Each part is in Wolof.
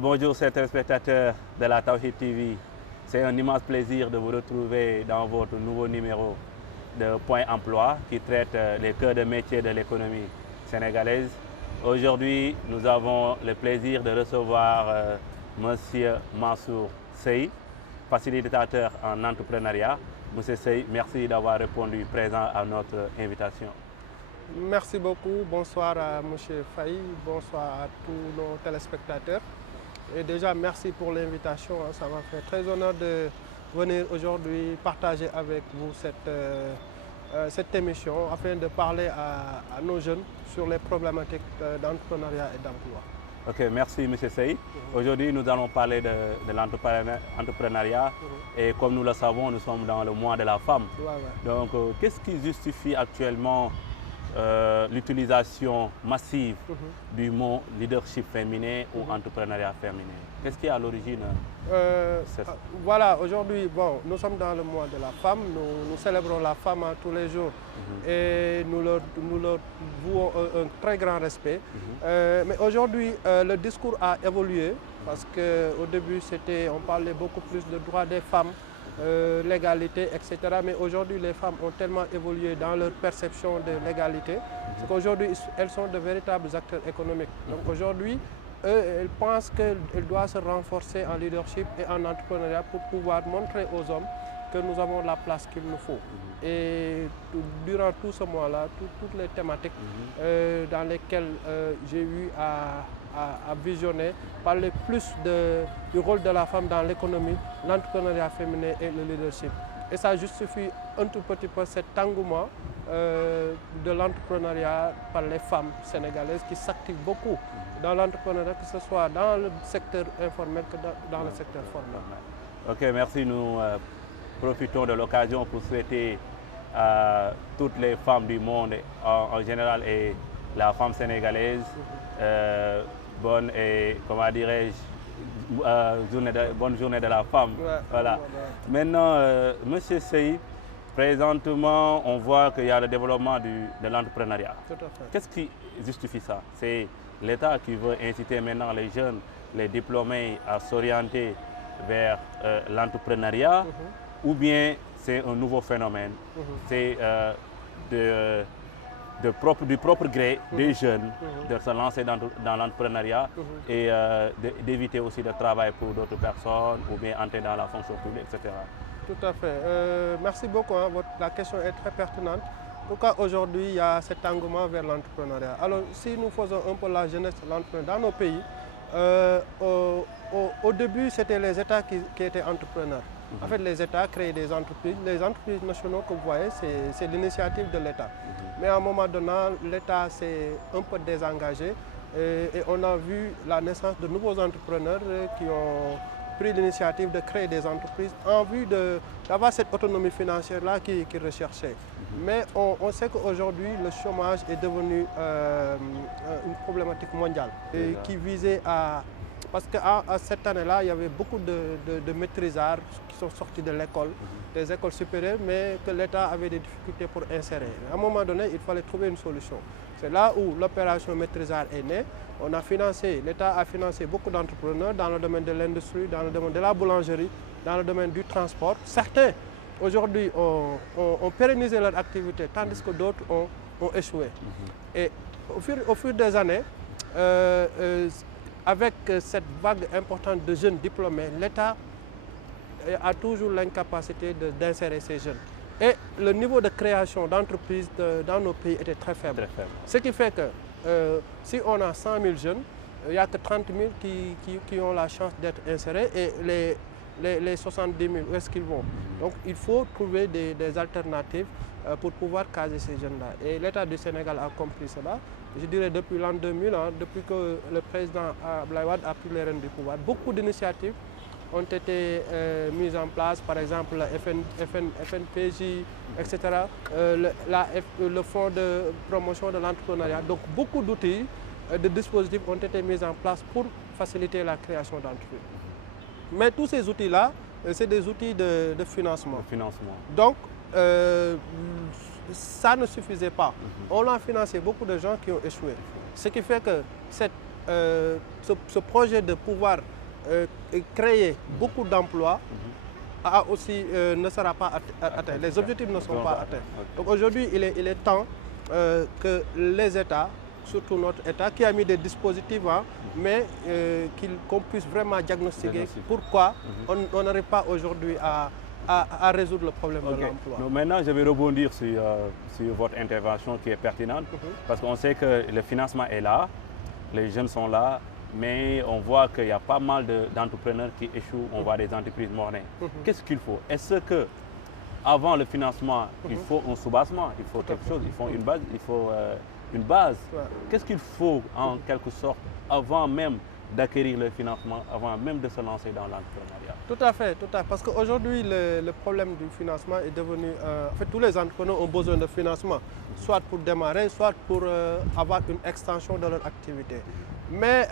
Bonjour chers téléspectateurs de la Tawhid TV. C'est un immense plaisir de vous retrouver dans votre nouveau numéro de Point Emploi qui traite les cœurs de métier de l'économie sénégalaise. Aujourd'hui, nous avons le plaisir de recevoir Monsieur Mansour Sey, facilitateur en entrepreneuriat. Monsieur Sey, merci d'avoir répondu présent à notre invitation. Merci beaucoup. Bonsoir à M. Faye, bonsoir à tous nos téléspectateurs. Et déjà, merci pour l'invitation. Ça m'a fait très honneur de venir aujourd'hui partager avec vous cette émission afin de parler à nos jeunes sur les problématiques d'entrepreneuriat et d'emploi. Ok, merci M. Sey. Aujourd'hui, nous allons parler de l'entrepreneuriat et comme nous le savons, nous sommes dans le mois de la femme. Donc, qu'est-ce qui justifie actuellement l'utilisation massive du mot leadership féminin ou entrepreneuriat féminin? Qu'est-ce qui est à l'origine? Voilà, aujourd'hui, nous sommes dans le mois de la femme, nous célébrons la femme tous les jours et nous leur vouons un très grand respect. Mais aujourd'hui, le discours a évolué parce qu'au début, on parlait beaucoup plus de droits des femmes, l'égalité, etc. Mais aujourd'hui, les femmes ont tellement évolué dans leur perception de l'égalité qu'aujourd'hui, elles sont de véritables acteurs économiques. Donc aujourd'hui, elles pensent qu'elles doivent se renforcer en leadership et en entrepreneuriat pour pouvoir montrer aux hommes que nous avons la place qu'il nous faut. Et durant tout ce mois-là, toutes les thématiques dans lesquelles j'ai eu à visionner, parler plus du rôle de la femme dans l'économie, l'entrepreneuriat féminin et le leadership. Et ça justifie un tout petit peu cet engouement de l'entrepreneuriat par les femmes sénégalaises qui s'activent beaucoup dans l'entrepreneuriat, que ce soit dans le secteur informel que dans le secteur formel. Ok, merci. Nous profitons de l'occasion pour souhaiter à toutes les femmes du monde en général et la femme sénégalaise bonne et, comment dirais-je, bonne journée de la femme. Voilà. Maintenant, Monsieur Sey, présentement, on voit qu'il y a le développement de l'entrepreneuriat. Qu'est-ce qui justifie ça? C'est l'État qui veut inciter maintenant les jeunes, les diplômés à s'orienter vers l'entrepreneuriat ou bien c'est un nouveau phénomène? C'est du propre gré des jeunes de se lancer dans l'entrepreneuriat et d'éviter aussi de travailler pour d'autres personnes ou bien entrer dans la fonction publique, etc. Tout à fait. Merci beaucoup. La question est très pertinente. Pourquoi aujourd'hui il y a cet engouement vers l'entrepreneuriat? Alors, si nous faisons un peu la jeunesse de l'entrepreneuriat dans nos pays, au début, c'était les États qui étaient entrepreneurs. En fait, les États créaient des entreprises. Les entreprises nationales que vous voyez, c'est l'initiative de l'État. Mais à un moment donné, l'État s'est un peu désengagé et on a vu la naissance de nouveaux entrepreneurs qui ont pris l'initiative de créer des entreprises en vue d'avoir cette autonomie financière-là qu'ils recherchaient. Mais on sait qu'aujourd'hui, le chômage est devenu une problématique mondiale qui visait à... Parce qu'à cette année-là, il y avait beaucoup de maîtrisards qui sont sortis de l'école, des écoles supérieures, mais que l'État avait des difficultés pour insérer. À un moment donné, il fallait trouver une solution. C'est là où l'opération maîtrisard est née. L'État a financé beaucoup d'entrepreneurs dans le domaine de l'industrie, dans le domaine de la boulangerie, dans le domaine du transport. Certains, aujourd'hui, ont pérennisé leur activité, tandis que d'autres ont échoué. Et au fur des années, avec cette vague importante de jeunes diplômés, l'État a toujours l'incapacité d'insérer ces jeunes. Et le niveau de création d'entreprises dans nos pays était très faible. Ce qui fait que si on a 100 000 jeunes, il n'y a que 30 000 qui ont la chance d'être insérés et les 70 000, où est-ce qu'ils vont? Donc il faut trouver des alternatives pour pouvoir caser ces jeunes-là. Et l'État du Sénégal a compris cela. Je dirais depuis l'an 2000, depuis que le président Abdoulaye Wade a pris les rênes du pouvoir, beaucoup d'initiatives ont été mises en place, par exemple la FNPJ, etc., le fonds de promotion de l'entrepreneuriat. Donc beaucoup d'outils, de dispositifs ont été mis en place pour faciliter la création d'entreprises. Mais tous ces outils-là, c'est des outils de financement. Donc, ça ne suffisait pas. On a financé beaucoup de gens qui ont échoué. Ce qui fait que ce projet de pouvoir créer beaucoup d'emplois aussi, ne sera pas atteint. Les objectifs ne sont pas atteints. Donc aujourd'hui, il est temps que les États, surtout notre État, qui a mis des dispositifs, mais qu'on puisse vraiment diagnostiquer pourquoi on n'arrive pas aujourd'hui à résoudre le problème de l'emploi. Donc maintenant, je vais rebondir sur votre intervention qui est pertinente, parce qu'on sait que le financement est là, les jeunes sont là, mais on voit qu'il y a pas mal d'entrepreneurs qui échouent, on voit des entreprises mornées. Qu'est-ce qu'il faut? Est-ce que avant le financement, il faut un soubassement, il faut quelque chose, il faut une base, Qu'est-ce qu'il faut en quelque sorte avant même d'acquérir le financement, avant même de se lancer dans l'entrepreneuriat? Tout à fait, parce qu'aujourd'hui le problème du financement est devenu, en fait tous les entrepreneurs ont besoin de financement, soit pour démarrer, soit pour avoir une extension de leur activité. Mais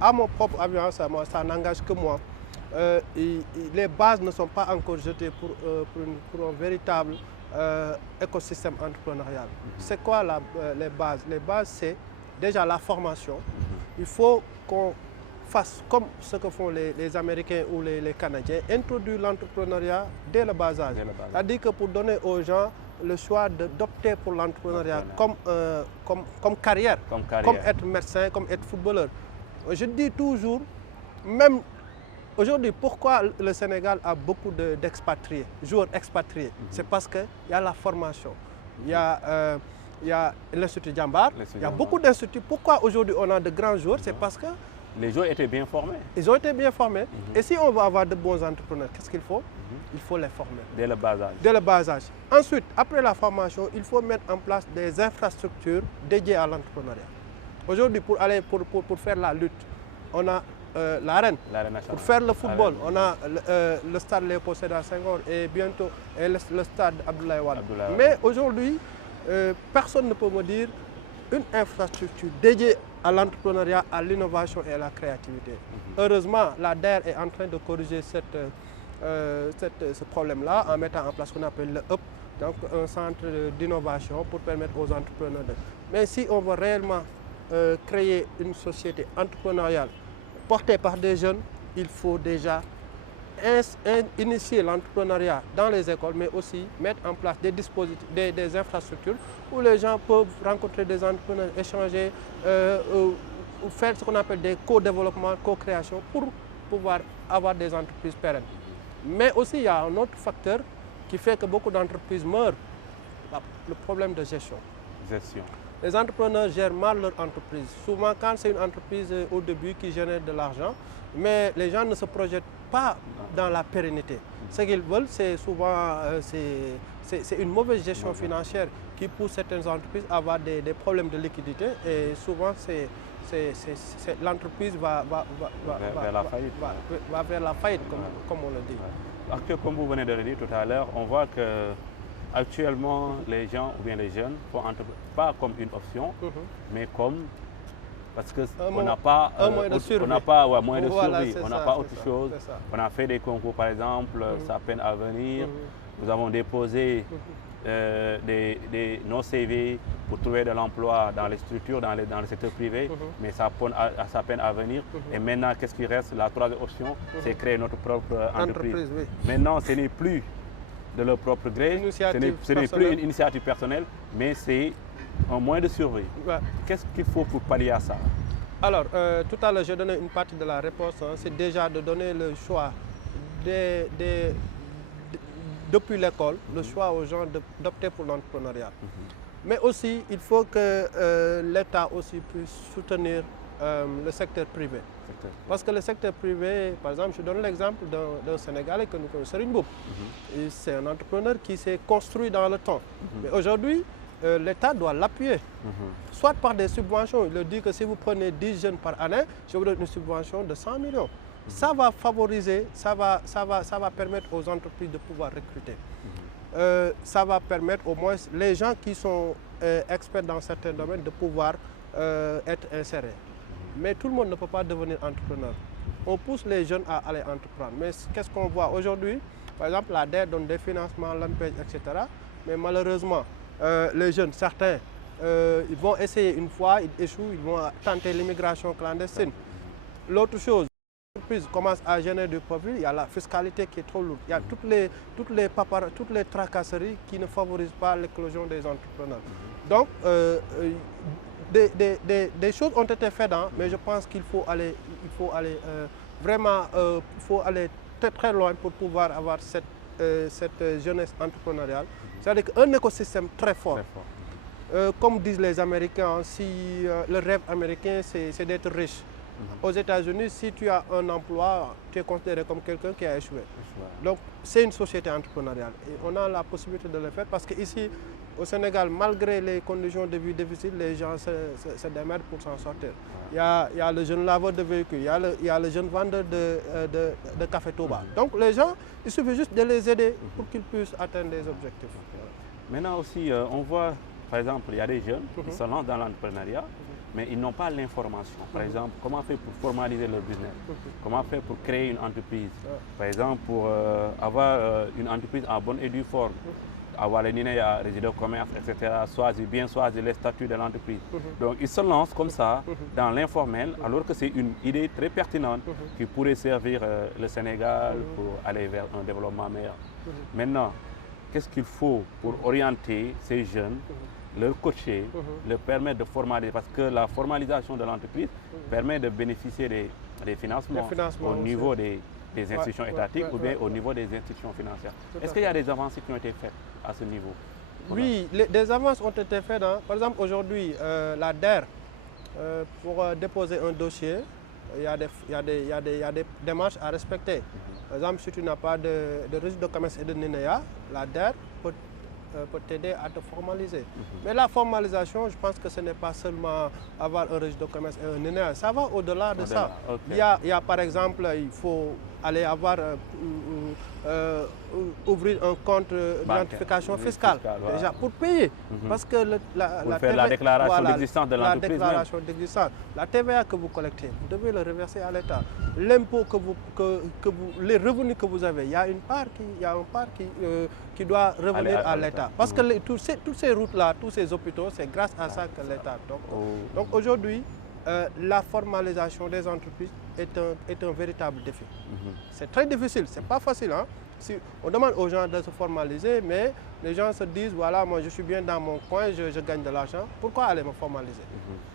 à mon propre avis, ça n'engage que moi. Les bases ne sont pas encore jetées pour un véritable écosystème entrepreneurial. C'est quoi les bases? Les bases, c'est déjà la formation. Il faut qu'on fasse comme ce que font les Américains ou les Canadiens, introduire l'entrepreneuriat dès le bas âge. C'est-à-dire que pour donner aux gens le choix d'opter pour l'entrepreneuriat comme carrière, comme être médecin, comme être footballeur. Je dis toujours, même aujourd'hui, pourquoi le Sénégal a beaucoup d'expatriés, joueurs expatriés? C'est parce qu'il y a la formation. Il y a l'Institut Diambar, il y a beaucoup d'instituts. Pourquoi aujourd'hui on a de grands joueurs? C'est parce que les joueurs étaient bien formés. Ils ont été bien formés. Et si on veut avoir de bons entrepreneurs, qu'est-ce qu'il faut? Il faut les former. Dès le bas âge. Dès le bas âge. Ensuite, après la formation, il faut mettre en place des infrastructures dédiées à l'entrepreneuriat. Aujourd'hui, pour faire la lutte, on a l'arène. Pour faire le football, on a le stade Léopold Sédar Senghor et bientôt le stade Abdoulaye Wade. Mais aujourd'hui, personne ne peut me dire une infrastructure dédiée à l'entrepreneuriat, à l'innovation et à la créativité. Heureusement, la DER est en train de corriger ce problème-là en mettant en place ce qu'on appelle le HUB, donc un centre d'innovation pour permettre aux entrepreneurs de... Mais si on veut réellement créer une société entrepreneuriale portée par des jeunes, il faut déjà initier l'entrepreneuriat dans les écoles, mais aussi mettre en place des dispositifs, des infrastructures où les gens peuvent rencontrer des entrepreneurs, échanger, ou faire ce qu'on appelle des co-développements, co-création pour pouvoir avoir des entreprises pérennes. Mais aussi, il y a un autre facteur qui fait que beaucoup d'entreprises meurent, le problème de gestion. Les entrepreneurs gèrent mal leur entreprise. Souvent, quand c'est une entreprise au début qui génère de l'argent, mais les gens ne se projettent pas dans la pérennité. Ce qu'ils veulent, c'est souvent c'est une mauvaise gestion financière qui pousse certaines entreprises à avoir des problèmes de liquidité. Et souvent, l'entreprise va vers la faillite, comme on le dit. Parce que, comme vous venez de le dire tout à l'heure, on voit que actuellement, les gens ou bien les jeunes font pas comme une option, mais comme... Parce qu'on n'a pas moyen de survie, on n'a pas autre chose. On a fait des concours, par exemple, ça peine à venir. Nous avons déposé nos CV pour trouver de l'emploi dans les structures, dans le secteur privé, mais ça peine à venir. Et maintenant, qu'est-ce qui reste? La troisième option, c'est créer notre propre entreprise. Maintenant, ce n'est plus de leur propre gré, ce n'est plus une initiative personnelle, mais c'est un moyen de survie. Qu'est-ce qu'il faut pour pallier à ça? Alors, tout à l'heure, j'ai donné une partie de la réponse. C'est déjà de donner le choix depuis l'école, le choix aux gens d'opter pour l'entrepreneuriat. Mais aussi, il faut que l'État aussi puisse soutenir le secteur privé. Parce que le secteur privé, par exemple, je donne l'exemple d'un Sénégalais que nous connaissons, Serigne Mboup. C'est un entrepreneur qui s'est construit dans le temps. Mais aujourd'hui, l'État doit l'appuyer, soit par des subventions. Il dit que si vous prenez 10 jeunes par année, je vous donne une subvention de 100 millions. Ça va favoriser, ça va permettre aux entreprises de pouvoir recruter. Ça va permettre au moins les gens qui sont experts dans certains domaines de pouvoir être insérés. Mais tout le monde ne peut pas devenir entrepreneur. On pousse les jeunes à aller entreprendre. Mais qu'est-ce qu'on voit aujourd'hui? Par exemple, la DER donne des financements, l'ANPEJ, etc. Mais malheureusement, les jeunes, certains ils vont essayer une fois, ils échouent, ils vont tenter l'immigration clandestine. L'autre chose, l'entreprise commence à générer du profit, il y a la fiscalité qui est trop lourde. Il y a toutes les tracasseries qui ne favorisent pas l'éclosion des entrepreneurs. Donc, des choses ont été faites, hein, mais je pense qu'il faut aller, vraiment très très loin pour pouvoir avoir cette jeunesse entrepreneuriale. C'est-à-dire qu'un écosystème très fort. Comme disent les Américains, si le rêve américain, c'est d'être riche. Aux États-Unis, si tu as un emploi, tu es considéré comme quelqu'un qui a échoué. Donc, c'est une société entrepreneuriale. Et on a la possibilité de le faire parce qu'ici, au Sénégal, malgré les conditions de vie difficiles, les gens se démerdent pour s'en sortir. Il y a le jeune laveur de véhicules, il y a le jeune vendeur de café Touba. Donc, les gens, il suffit juste de les aider pour qu'ils puissent atteindre des objectifs. Maintenant aussi, on voit, par exemple, il y a des jeunes qui se lancent dans l'entrepreneuriat, mais ils n'ont pas l'information. Par exemple, comment faire pour formaliser leur business? Comment faire pour créer une entreprise? Par exemple, pour avoir une entreprise en bonne et due forme, avoir les NINEA, registre de commerce, etc., bien choisir les statuts de l'entreprise. Donc, ils se lancent comme ça dans l'informel, alors que c'est une idée très pertinente qui pourrait servir le Sénégal pour aller vers un développement meilleur. Maintenant, qu'est-ce qu'il faut pour orienter ces jeunes, leur coacher, leur permettre de formaliser, parce que la formalisation de l'entreprise permet de bénéficier des financements au niveau des institutions étatiques ou bien au niveau des institutions financières. Est-ce qu'il y a des avancées qui ont été faites à ce niveau? Oui, des avances ont été faites. Hein. Par exemple, aujourd'hui, la DER, pour déposer un dossier, il y a des démarches à respecter. Par exemple, si tu n'as pas de registre de commerce et de NINEA, la DER peut t'aider à te formaliser. Mais la formalisation, je pense que ce n'est pas seulement avoir un registre de commerce et un NINEA, ça va au-delà de ça. Il y a par exemple, il faut aller avoir, ouvrir un compte d'identification fiscale, déjà pour payer. Parce que la déclaration d'existence de l'entreprise. La déclaration d'existence. La TVA que vous collectez, vous devez le reverser à l'État. L'impôt les revenus que vous avez, il y a une part qui doit revenir à l'État. Parce que toutes ces routes-là, tous ces hôpitaux, c'est grâce à ça que l'État. Donc aujourd'hui, la formalisation des entreprises est un véritable défi. C'est très difficile, c'est pas facile. Hein? On demande aux gens de se formaliser, mais les gens se disent, voilà, moi je suis bien dans mon coin, je gagne de l'argent, pourquoi aller me formaliser?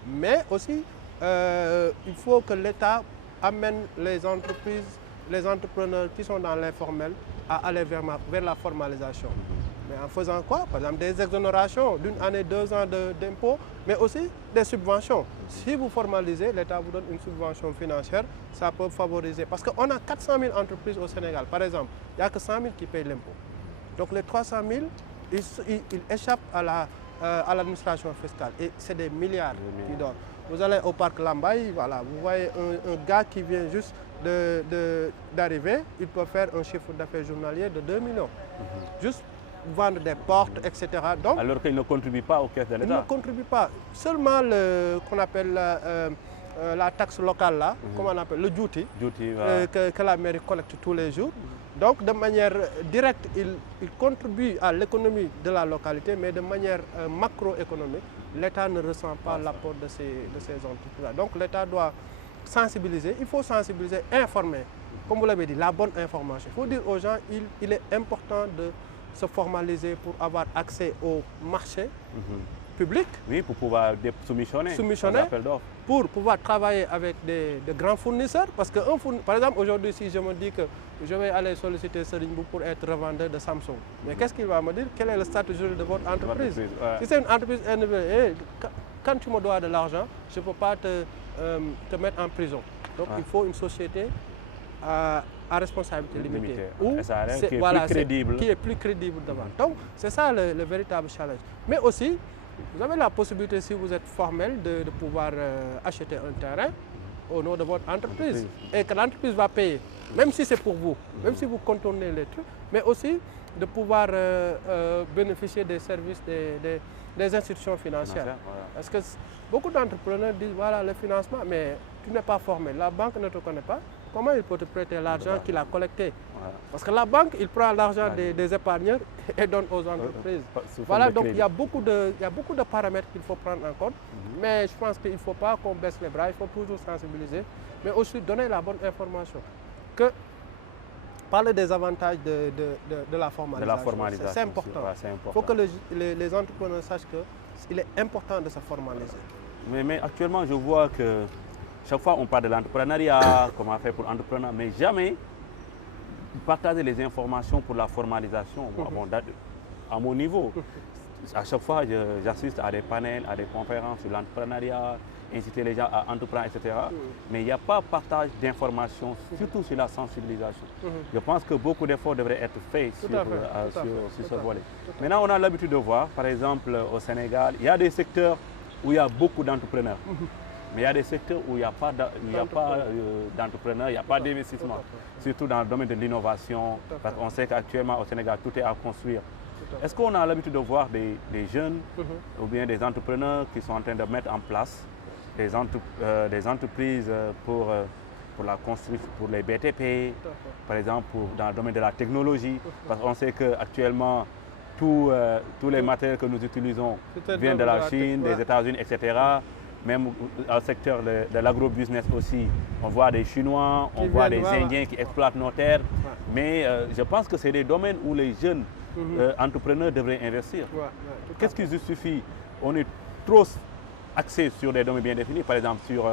Mais aussi, il faut que l'État amène les entreprises, les entrepreneurs qui sont dans l'informel à aller vers la formalisation. Mais en faisant quoi? Par exemple, des exonérations d'une année, 2 ans d'impôts, mais aussi des subventions. Si vous formalisez, l'État vous donne une subvention financière, ça peut favoriser. Parce qu'on a 400 000 entreprises au Sénégal, par exemple. Il n'y a que 100 000 qui payent l'impôt. Donc les 300 000, ils échappent à l'administration fiscale. Et c'est des milliards qui donnent. Vous allez au parc Lambaye, voilà, vous voyez un gars qui vient juste d'arriver, il peut faire un chiffre d'affaires journalier de 2 millions. Juste vendre des portes, etc. Donc, alors qu'il ne contribue pas aux caisses de l'État. Il ne contribue pas. Seulement qu'on appelle la taxe locale, là, comment on appelle, le duty, que la mairie collecte tous les jours. Donc, de manière directe, il contribue à l'économie de la localité, mais de manière macroéconomique, l'État ne ressent pas l'apport de ces entreprises-là. Donc, l'État doit sensibiliser, il faut sensibiliser, informer. Comme vous l'avez dit, la bonne information. Il faut dire aux gens, il est important de se formaliser pour avoir accès au marché public. Oui, pour pouvoir soumissionner pour pouvoir travailler avec de grands fournisseurs. Parce que, par exemple, aujourd'hui, si je me dis que je vais aller solliciter Serigne pour être revendeur de Samsung, mais qu'est-ce qu'il va me dire? Quel est le statut juridique de votre entreprise? Si c'est une entreprise individuelle, quand tu me dois de l'argent, je ne peux pas te mettre en prison. Donc, il faut une société à responsabilité limitée, qui est plus crédible devant. Donc, c'est ça le véritable challenge. Mais aussi, vous avez la possibilité, si vous êtes formel, de pouvoir acheter un terrain au nom de votre entreprise et que l'entreprise va payer, même si c'est pour vous, même si vous contournez les trucs, mais aussi de pouvoir bénéficier des services des institutions financières. Parce que beaucoup d'entrepreneurs disent, voilà, le financement, mais tu n'es pas formel, la banque ne te connaît pas, comment il peut te prêter l'argent qu'il a collecté? Voilà. Parce que la banque, il prend l'argent des épargneurs et donne aux entreprises. Voilà, donc il y a beaucoup de paramètres qu'il faut prendre en compte. Mais je pense qu'il ne faut pas qu'on baisse les bras, il faut toujours sensibiliser, mais aussi donner la bonne information. Parler des avantages de la formalisation, c'est important. Il faut que les entrepreneurs sachent qu'il est important de se formaliser. Mais actuellement, je vois que chaque fois on parle de l'entrepreneuriat, comment faire pour l'entrepreneuriat, mais jamais partager les informations pour la formalisation. À mon niveau, à chaque fois, j'assiste à des panels, à des conférences sur l'entrepreneuriat, inciter les gens à entreprendre, etc. Mais il n'y a pas partage d'informations, surtout sur la sensibilisation. Je pense que beaucoup d'efforts devraient être faits sur ce volet. Maintenant, on a l'habitude de voir, par exemple, au Sénégal, il y a des secteurs où il y a beaucoup d'entrepreneurs. Mais il y a des secteurs où il n'y a pas d'entrepreneurs, il n'y a pas d'investissement, surtout dans le domaine de l'innovation, parce qu'on sait qu'actuellement au Sénégal, tout est à construire. Est-ce qu'on a l'habitude de voir des jeunes ou bien des entrepreneurs qui sont en train de mettre en place des entreprises pour la construction, pour les BTP, par exemple dans le domaine de la technologie, parce qu'on sait qu'actuellement, tous les matériels que nous utilisons viennent de la Chine, des États-Unis, etc. Même dans le secteur de l'agro-business aussi, on voit des Chinois, on voit des Indiens qui exploitent nos terres. Mais je pense que c'est des domaines où les jeunes entrepreneurs devraient investir. Qu'est-ce qui justifie? On est trop axé sur des domaines bien définis, par exemple sur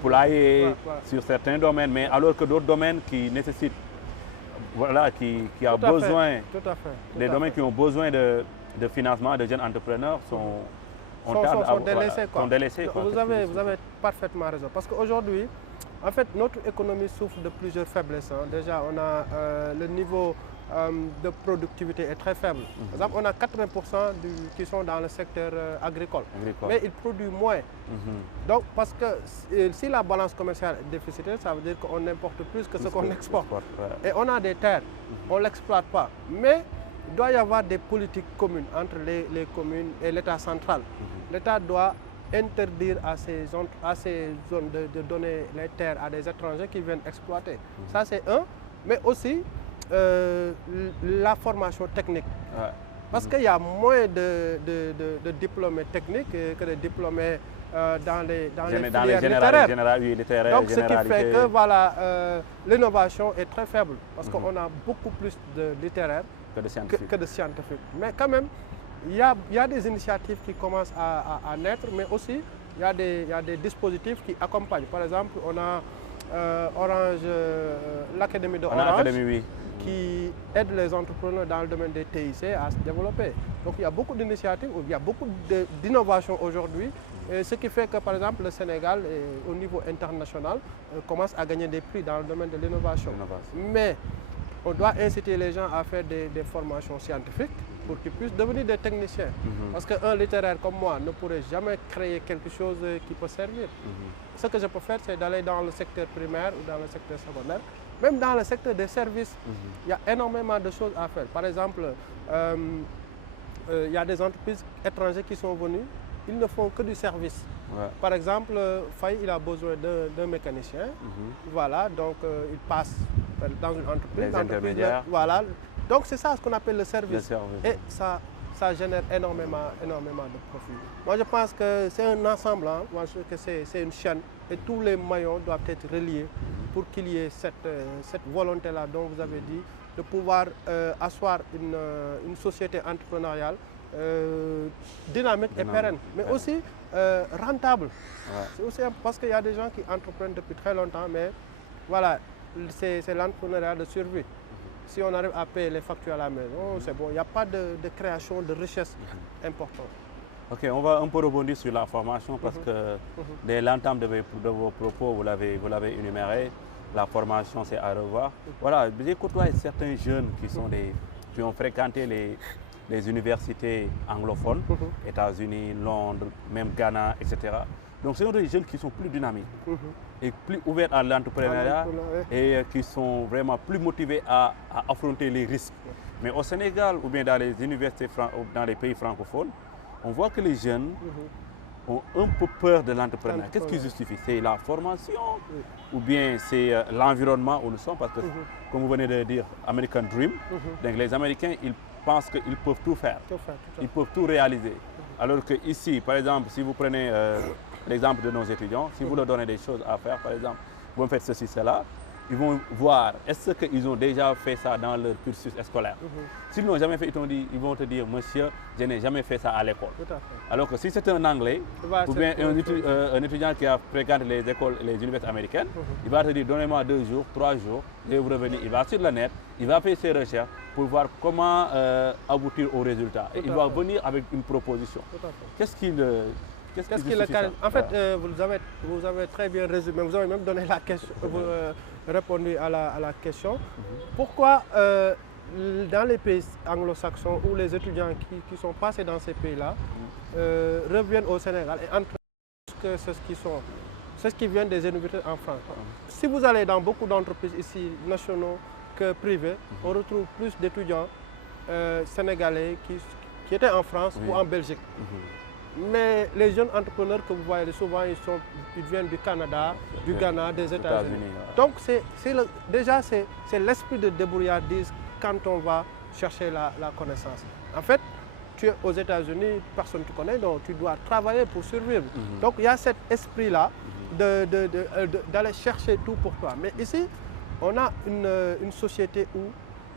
poulailler, sur certains domaines, mais alors que d'autres domaines qui nécessitent, qui a besoin, des domaines qui ont besoin de financement de jeunes entrepreneurs sont délaissés. Vous avez parfaitement raison. Parce qu'aujourd'hui, en fait, notre économie souffre de plusieurs faiblesses. Déjà, on a le niveau de productivité est très faible. Par exemple, on a 80% qui sont dans le secteur agricole, mais ils produisent moins. Donc, parce que si la balance commerciale est déficitaire, ça veut dire qu'on importe plus que ce qu'on exporte. Et on a des terres, on ne l'exploite pas. Mais il doit y avoir des politiques communes entre les communes et l'État central. L'État doit interdire à ces zones de donner les terres à des étrangers qui viennent exploiter. Ça, c'est un. Mais aussi la formation technique. Parce qu'il y a moins de diplômés techniques que de diplômés dans les filières littéraires. Donc, ce qui fait que l'innovation est très faible. Parce qu'on a beaucoup plus de littéraires que de scientifiques. Mais quand même, il y a des initiatives qui commencent à naître, mais aussi il y a des dispositifs qui accompagnent. Par exemple, on a l'Académie de Orange, qui aide les entrepreneurs dans le domaine des TIC à se développer. Donc il y a beaucoup d'initiatives, il y a beaucoup d'innovations aujourd'hui, ce qui fait que par exemple le Sénégal, au niveau international, commence à gagner des prix dans le domaine de l'innovation. Mais on doit inciter les gens à faire des formations scientifiques pour qu'ils puissent devenir des techniciens. Parce qu'un littéraire comme moi ne pourrait jamais créer quelque chose qui peut servir. Ce que je peux faire, c'est d'aller dans le secteur primaire ou dans le secteur secondaire. Même dans le secteur des services, il y a énormément de choses à faire. Par exemple, il y a des entreprises étrangères qui sont venues, ils ne font que du service. Par exemple, Faye, il a besoin d'un mécanicien. Voilà, donc il passe dans une entreprise. Les intermédiaires. Voilà. Donc c'est ça ce qu'on appelle le service. Et ça génère énormément de profit. Moi je pense que c'est un ensemble, moi je trouve que c'est une chaîne et tous les maillons doivent être reliés pour qu'il y ait cette volonté-là dont vous avez dit, de pouvoir asseoir une société entrepreneuriale dynamique et pérenne, mais aussi rentable. C'est aussi parce qu'il y a des gens qui entreprennent depuis très longtemps, mais voilà, c'est l'entrepreneuriat de survie. Si on arrive à payer les factures à la maison, c'est bon, il n'y a pas de création de richesse importante. Ok, on va un peu rebondir sur la formation parce que dès l'entame de vos propos, vous l'avez énuméré, la formation c'est à revoir. Voilà, j'ai côtoyé certains jeunes qui ont fréquenté les universités anglophones, États-Unis, Londres, même Ghana, etc. Donc ce sont des jeunes qui sont plus dynamiques et plus ouverts à l'entrepreneuriat et qui sont vraiment plus motivés à affronter les risques. Mais au Sénégal ou bien dans les universités, dans les pays francophones, on voit que les jeunes ont un peu peur de l'entrepreneuriat. Qu'est-ce qui justifie? C'est la formation ou bien c'est l'environnement où nous sommes? Parce que, comme vous venez de dire, American Dream, donc les Américains, ils pensent qu'ils peuvent tout faire. Ils peuvent tout réaliser. Alors que ici, par exemple, si vous prenez l'exemple de nos étudiants, si vous leur donnez des choses à faire, par exemple, vous me faites ceci, cela, ils vont voir, est-ce qu'ils ont déjà fait ça dans leur cursus scolaire? S'ils n'ont jamais fait, ils vont te dire, monsieur, je n'ai jamais fait ça à l'école. Alors que si c'est un Anglais, ou bien un étudiant qui a fréquenté les écoles, les universités américaines, il va te dire, donnez-moi 2 jours, 3 jours, je vais vous revenir. Il va sur le net, il va faire ses recherches pour voir comment aboutir au résultat. Et il va venir avec une proposition. Qu'est-ce qui le caractérise? En fait, vous avez très bien résumé, vous avez même donné la question, répondu à la question. Pourquoi dans les pays anglo-saxons où les étudiants qui sont passés dans ces pays-là reviennent au Sénégal et entrent que c'est ce qui vient des universités en France. Si vous allez dans beaucoup d'entreprises ici, nationaux que privées, on retrouve plus d'étudiants sénégalais qui étaient en France ou en Belgique. Mais les jeunes entrepreneurs que vous voyez, souvent ils viennent du Canada, du Ghana, des États-Unis. Donc déjà c'est l'esprit de débrouillardise quand on va chercher la connaissance. En fait, tu es aux États-Unis, personne ne te connaît, donc tu dois travailler pour survivre. Donc il y a cet esprit-là d'aller chercher tout pour toi. Mais ici, on a une société où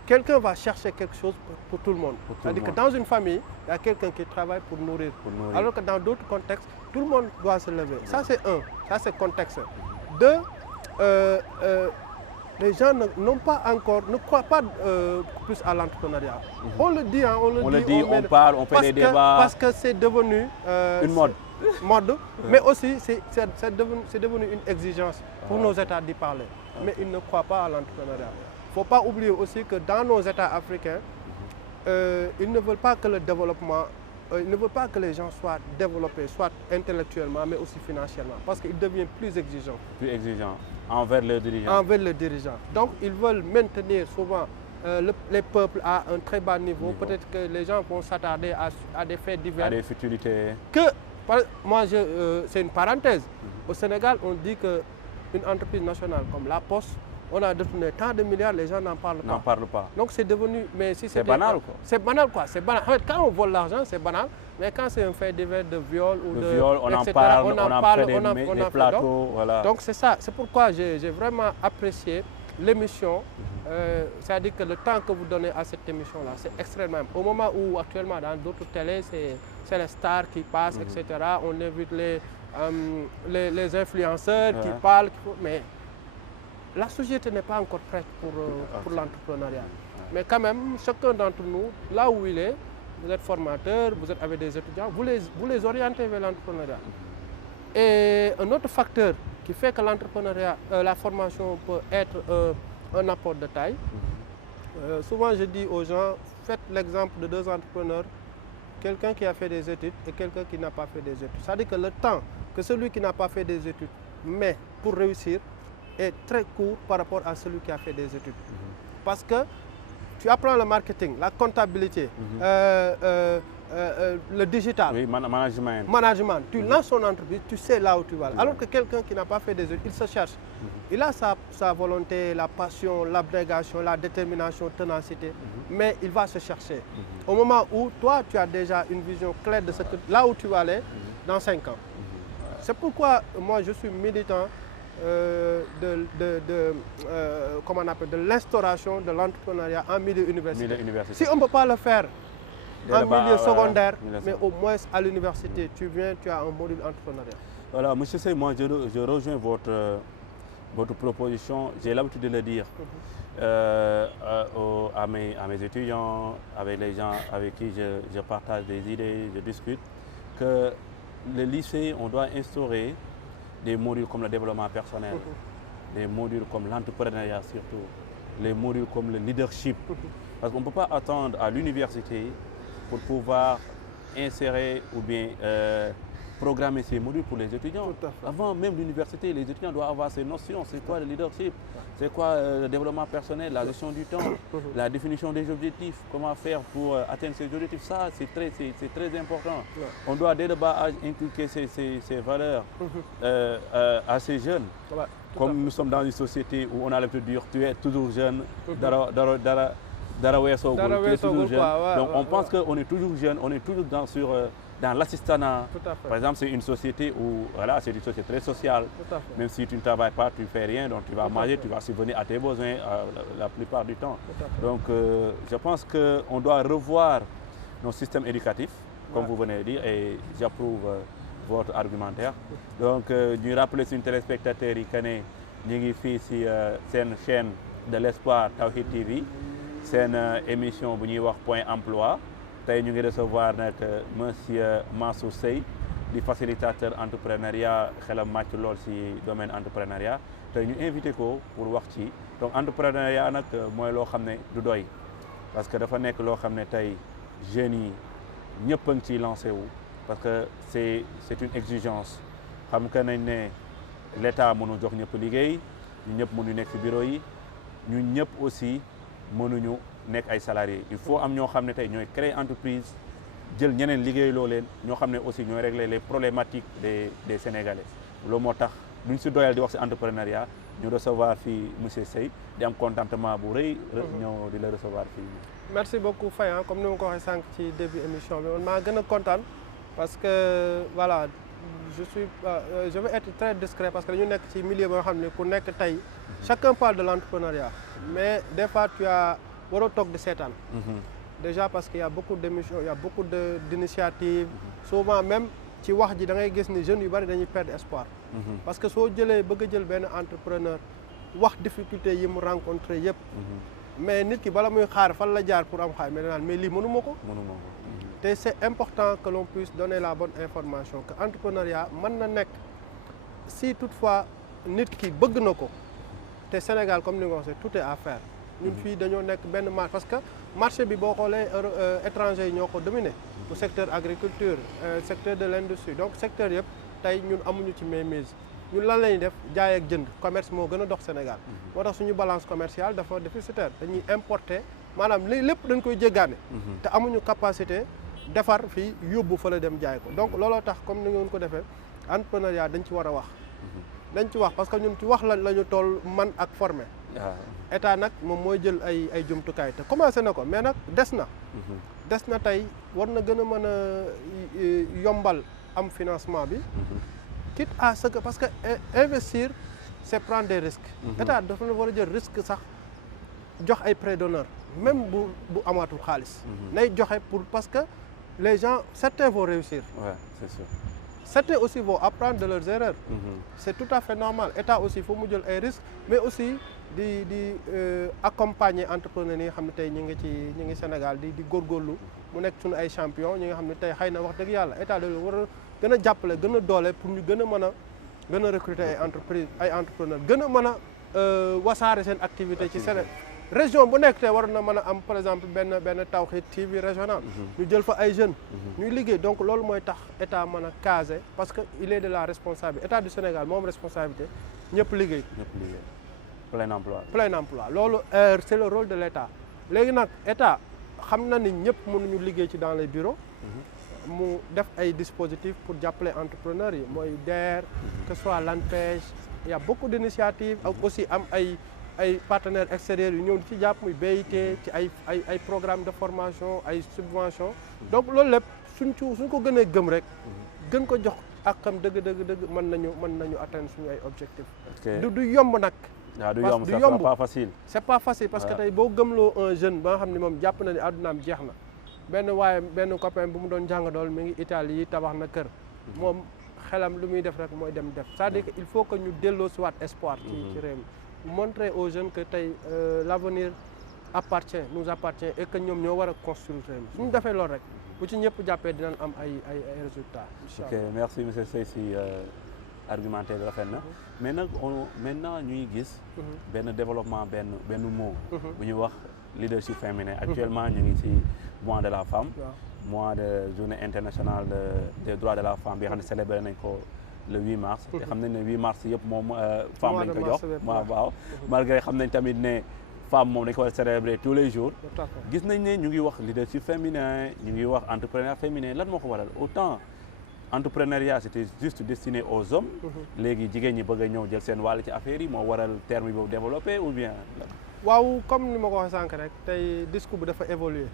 quelqu'un va chercher quelque chose pour tout le monde. C'est-à-dire que dans une famille, il y a quelqu'un qui travaille pour nourrir. Alors que dans d'autres contextes, tout le monde doit se lever. Ça c'est un, ça c'est contexte. Deux, les gens ne croient pas plus à l'entrepreneuriat. On le dit, hein, on parle, on fait des débats. Parce que c'est devenu une mode. Mais aussi c'est devenu une exigence pour nos États d'y parler. Mais ils ne croient pas à l'entrepreneuriat. Il ne faut pas oublier aussi que dans nos États africains, ils ne veulent pas que le développement, ils ne veulent pas que les gens soient développés, soit intellectuellement, mais aussi financièrement, parce qu'ils deviennent plus exigeants. Plus exigeants envers leurs dirigeants. Envers les dirigeants. Donc ils veulent maintenir souvent les peuples à un très bas niveau. Peut-être que les gens vont s'attarder à des faits divers. À des futilités. Moi, c'est une parenthèse. Au Sénégal, on dit qu'une entreprise nationale comme La Poste, on a détourné tant de milliards, les gens n'en parlent pas. Donc c'est devenu... C'est banal quoi. C'est banal quoi. C'est banal. En fait, quand on vole l'argent, c'est banal. Mais quand c'est un fait divers de viol ou de... viol, on etc., en parle, on en fait des plateaux. Voilà. Donc c'est ça. C'est pourquoi j'ai vraiment apprécié l'émission. C'est-à-dire que le temps que vous donnez à cette émission-là, c'est extrêmement important. Au moment où actuellement dans d'autres télés, c'est les stars qui passent, etc. On évite les influenceurs qui parlent. Mais la société n'est pas encore prête pour l'entrepreneuriat. Mais quand même, chacun d'entre nous, là où il est, vous êtes formateur, vous êtes avec des étudiants, vous les orientez vers l'entrepreneuriat. Et un autre facteur qui fait que l'entrepreneuriat, la formation peut être un apport de taille, souvent je dis aux gens, faites l'exemple de 2 entrepreneurs, quelqu'un qui a fait des études et quelqu'un qui n'a pas fait des études. C'est-à-dire que le temps que celui qui n'a pas fait des études met pour réussir est très court par rapport à celui qui a fait des études. Parce que tu apprends le marketing, la comptabilité, le digital, management. Tu lances ton entreprise, tu sais là où tu vas. Alors que quelqu'un qui n'a pas fait des études, il se cherche. Il a sa volonté, la passion, l'abnégation, la détermination, ténacité, mais il va se chercher. Au moment où toi, tu as déjà une vision claire de là où tu vas aller dans 5 ans. C'est pourquoi moi, je suis militant comment on appelle, de l'instauration de l'entrepreneuriat en milieu universitaire. Si on ne peut pas le faire en milieu secondaire, mais au moins à l'université, tu viens, tu as un module entrepreneuriat. Voilà, monsieur Sey, moi je rejoins votre proposition. J'ai l'habitude de le dire à mes étudiants, avec les gens avec qui je partage des idées, je discute, que le lycée, on doit instaurer des modules comme le développement personnel, des modules comme l'entrepreneuriat surtout, les modules comme le leadership. Parce qu'on ne peut pas attendre à l'université pour pouvoir insérer ou bien programmer ces modules pour les étudiants. Tout à fait. Avant même l'université, les étudiants doivent avoir ces notions. C'est quoi le leadership? C'est quoi le développement personnel, la gestion du temps, la définition des objectifs, comment faire pour atteindre ces objectifs. Ça, c'est très important. Ouais. On doit dès le bas âge inculquer ces valeurs à ces jeunes. Ouais, Comme nous sommes dans une société où on a l'habitude de dire tu es toujours jeune, dara weesoo gul, tu es toujours jeune. Donc on pense qu'on est toujours jeune, on est toujours dans l'assistanat. Par exemple, c'est une société où, voilà, c'est une société très sociale. Même si tu ne travailles pas, tu ne fais rien, donc tu vas manger, tu vas subvenir à tes besoins la plupart du temps. Donc je pense qu'on doit revoir nos systèmes éducatifs, comme vous venez de dire, et j'approuve votre argumentaire. Donc ñu rappeler suñu téléspectateurs yi que ne ñu ngi fii si seen chaîne de l'espoir Tawhid TV seen émission bu ñuy wax Point Emploi. Tey ñu ngi recevoir nag monsieur Mansour Seye di facilitateur entrepreneuriat xelam màcc lool si domaine entrepreneuriat tey ñu invité ko pour wax ci donc entrepreneuriat nag mooy loo xam ne du doy parce que dafa nekk loo xam ne tey jeunes yi ñëpp a ngi ciy lancé wu parce que c'est une exigence xam que nañ ne l'État mënu jox ñëpp liggéey ñu ñëpp mënu nekk si bureau yi ñu ñëpp aussi mënuñu nekk ay salariés il faut am ñoo xam ne tey ñooy créer entreprise jël ñeneen liggéey loo leen ñoo xam ne aussi ñooy régler les problématiques des Sénégalais loolu moo tax duñ si doyal di wax si entrepreneuriat ñu recevoir fii monsieur Seye di am contentement bu rëy ñëw di la recevoir fii. Merci beaucoup Faye, comme ni ma ko waxee sànq ci début émission bi man maa gën a kontaan parce que voilà je vais être très discret parce que dañu nekk ci milieu boo xam ne ku nekk tey chacun parle de l'entrepreneuriat mais des fois tu as waroo toog di seetaan. Déjà parce qu'il y a beaucoup d'émissions, il y a beaucoup d'initiatives. Souvent même ci wax ji da ngay gis ni jeunes yu bari dañuy perdre espoir. Parce que soo jëlee bëgg a jël benn entrepreneur wax difficulté yi mu rencontré yëpp. Mais nit ki bala muy xaar fan la jaar pour am xaar mais danaan mais lii mënuma ko. te c'est important que l'on puisse donner la bonne information que entrepreneuriat mën na nekk si toutefois nit ki bëgg na ko te Sénégal comme ni nga ko waxee tout est à faire. ñun fii dañoo nekk benn marché parce que marché bi boo xoolee étranger yi ñoo ko dominé au secteur agriculture secteur de l'industrie donc secteur yëpp tey ñun amuñu ci mainmise ñun lan lañuy def jaay ak jënd commerce moo gën a dox Sénégal moo tax suñu balance commerciale dafa déficitaire dañuy importer maanaam li lépp dañ koy jéggaane te amuñu capacité defar fii yóbbu fa la dem jaay ko donc looloo tax comme ni ngeen ko defee entrepreneuriat dañ ci war a wax dañ ci wax parce que ñun ci wax la ñu toll man ak formé état nag moom mooy jël ay jumtukaay te commencé na ko mais nag des na tey war na gën a mën a yombal am financement bi quitte à ce que parce que investir c'est prendre des risques état dafa war a jël risque sax jox ay prêts d'honneur même bu amaatul xaalis nay joxe pour parce que les gens certains vont réussir c'est sûr. Certains aussi vont apprendre de leurs erreurs. C'est tout à fait normal. État aussi faut mu jël ay risques mais aussi di accompagner entrepreneurs yi nga xam ne tey ñu ngi Sénégal di góorgóorlu mu nekk suñu ay champion ñi nga xam ne tey xëy na wax dëgg yàlla état da war a gën a jàppale gën a doole pour ñu gën a recruter ay entrepreneurs gën a mën a wasaare seen activité ci Sénégal. Région bu nekk tey war na mën a am par exemple benn Tawhid TV régional ñu jël fa ay jeunes ñuy liggéey donc loolu mooy tax état mën a caser parce que il est de la responsabilité état du Sénégal moom responsabilité ñëpp liggéey plein emploi loolu c'est le rôle de l'état léegi nag état xam na ni ñëpp mënuñu liggéey ci dans les bureaux mu def ay dispositifs pour jàppale entrepreneurs yi mooy DER que ce soit l'ANPEJ il y a beaucoup d'initiatives ak aussi am ay partenaires extérieurs yu ñëw di ci jàpp muy BIT ci ay programme de formation ay subventions donc loolu lépp suñ ko gënee gëm rek gën ko jox akam dëgg mën nañu atteindre suñu ay objectifs du yomb nag du yomb c'est pas facile c'est pas facile parce que tey boo gëmloo un jeune ba nga xam ne moom jàpp na ni àddunaam jeex na benn copain bu mu doon jàng dool mi ngi Italie yi tabax na kër moom xelam lu muy def rek mooy dem def c'est-à-dire que il faut que ñu delloo si waat espoir ci réew mi montrer aux jeunes que tey l'avenir nous appartient et que ñoom ñoo war a construire réew mi suñu defee loolu rek bu ci ñëpp jàppee dinañ am ay résultats incha allah. Ok merci monsieur Seye si argumentaire bi rafet na mais nag maintenant ñuy gis benn développement benn mot bu ñuy wax leadership féminin actuellement ñu ngi ci mois de la femme mois de journée internationale des droits de la femme bi nga xam ne célébré nañ ko le 8 mars. te xam nañ ne 8 mars yëpp moom femme lañ ko jox. waaw malgré xam nañ tamit ne femme moom dañ ko war a célébrer tous les jours. gis nañ ne ñu ngi wax leadership féminin ñu ngi wax entrepreneuriat féminin lan moo ko waral autant entrepreneuriat c'était juste destiné aux hommes. léegi jigéen ñi bëgg a ñëw jël seen wàll ci affaire yi moo waral terme boobu développé ou bien. waaw comme ni ma ko waxee sànq rek tey discours bi dafa évoluer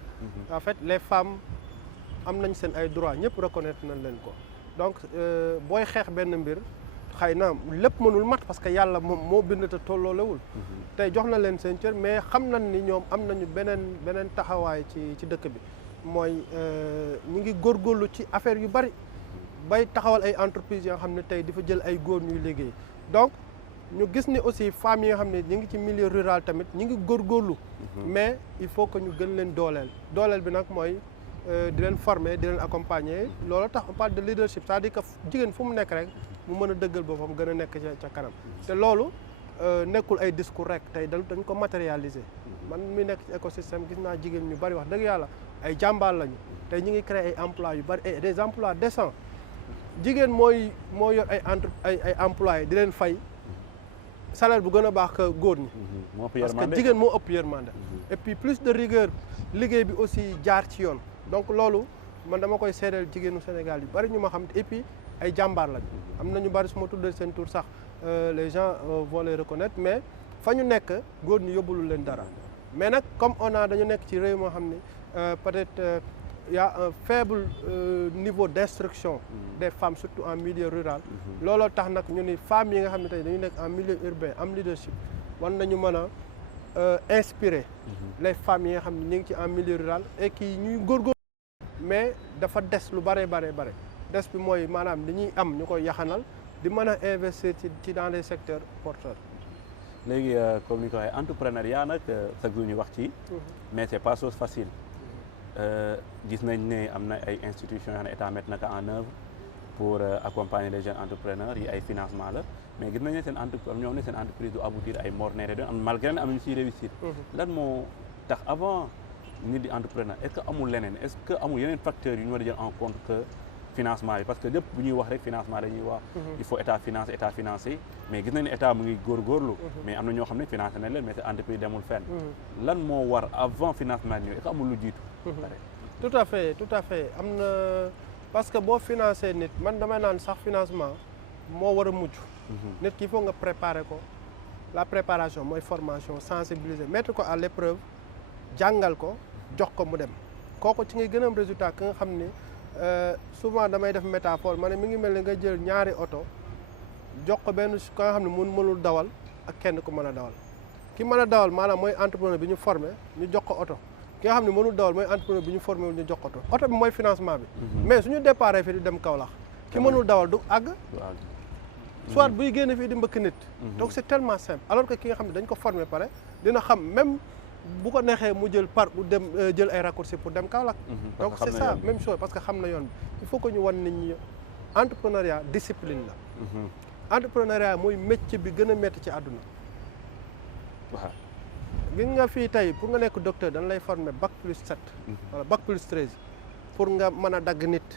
en fait les femmes am nañ seen ay droits ñëpp reconnaître nañ leen ko donc booy xeex benn mbir xëy na lépp mënul mat parce que yàlla moom moo bind te tolloolewul tey jox na leen seen cër mais xam nañ ni ñoom am nañu beneen taxawaay ci dëkk bi mooy ñu ngi góorgóorlu ci affaire yu bari bay taxawal ay entreprises yoo xam ne tey di fa jël ay góor ñuy liggéey donc ñu gis ni aussi femmes yi nga xam ne ñu ngi ci milieu rural tamit ñu ngi góorgóorlu mais il faut que ñu gën leen dooleel bi nag mooy di leen former di leen accompagner loolu tax on parle de leadership c'est-à-dire que jigéen fu mu nekk rek mu mën a dëggal boppam gën a nekk ca kanam te loolu nekkul ay discours rek tey dañ ko matérialiser man mi nekk ci écosystème gis naa jigéen ñu bari wax dëgg yàlla ay jàmbaar lañu tey ñu ngi créer ay emplois yu bari et des emplois décents jigéen moo yor ay employés di leen fay salaire bu gën a baax que góor ñi parce que jigéen moo ëpp yërmande et puis plus de rigueur liggéey bi aussi jaar ci yoon donc loolu man dama koy seedeel jigéenu Sénégal yu bari ñu ma xam et puis ay jàmbaar lañ am na ñu bari su ma tuddee seen tur sax les gens vont les reconnaître mais fa ñu nekk góor ñi yóbbulul leen dara mais nag comme dañu nekk ci réew moo xam ni peut-être il y a un faible niveau d'instruction des femmes surtout en milieu rural looloo tax nag ñu ni femmes yi nga xam ne tey dañu nekk en milieu urbain am leadership war nañu mën a inspirer les femmes yi nga xam ne ñu ngi ci en milieu rural et qui ñuy góorgóorlu mais dafa des lu bare des bi mooy maanaam li ñuy am ñu koy yaxanal di mën a investir ci dans les secteurs porteurs léegi comme ni ko waxee entrepreneuriat nag chaque jour ñu wax ci mais c'est pas chose facile gis nañ ne am na ay institutions yoo xam ne état mettre na ko en œuvre pour accompagner les jeunes entrepreneurs yi ay financement la mais gis nañ ne seen entreprise du aboutir ay mornere doon malgré ne am nañu siy réussir lan moo tax avant nit di entrepreneur est-ce que amul leneen est-ce que amul yeneen facteurs yu ñu war a jël en compte que financement yi parce que lépp bu ñuy wax rek financement dañuy wax il faut état financé mais gis nañ ne état mu ngi góorgóorlu mais am na ñoo xam ne financé nañ leen mais seen entreprise demul fenn lan moo war avant financement ñëw est-ce que amul lu jiitu tout à fait am na parce que boo financé nit man damay naan sax financement moo war a mujj nit ki il faut nga préparer ko la préparation mooy formation sensibiliser mettre ko à l'épreuve jàngal ko jox ko mu dem kooku ci ngay gën a am résultat ka nga xam ni souvent damay def métaphore ma ne mi ngi mel ni nga jël ñaari oto jox ko benn ka nga xam ne mënul dawal ak kenn ku mën a dawal ki mën a dawal maanaam mooy entrepreneur bi ñu formé ñu jox ko oto ki nga xam ne mënul dawal mooy entrepreneur bi ñu formé wul ñu jox ko oto bi mooy financement bi mais suñu déparé fii di dem Kaolack ki mënul dawal du àgg soit buy génn fii di mbëkk nit donc c'est tellement simple alors que ki nga xam ne dañ ko formé pare dina xam même bu ko neexee mu jël dem jël ay raccourcis pour dem Kaolack donc c'est ça même chose parce que xam na yoon bi il faut que ñu wan nit ñi entrepreneuriat discipline la entrepreneuriat mooy métier bi gën a métti ci àdduna waaw gis nga fii tey pour nga nekk docteur dañ lay former bac+7 wala bac+13 pour nga mën a dagg nit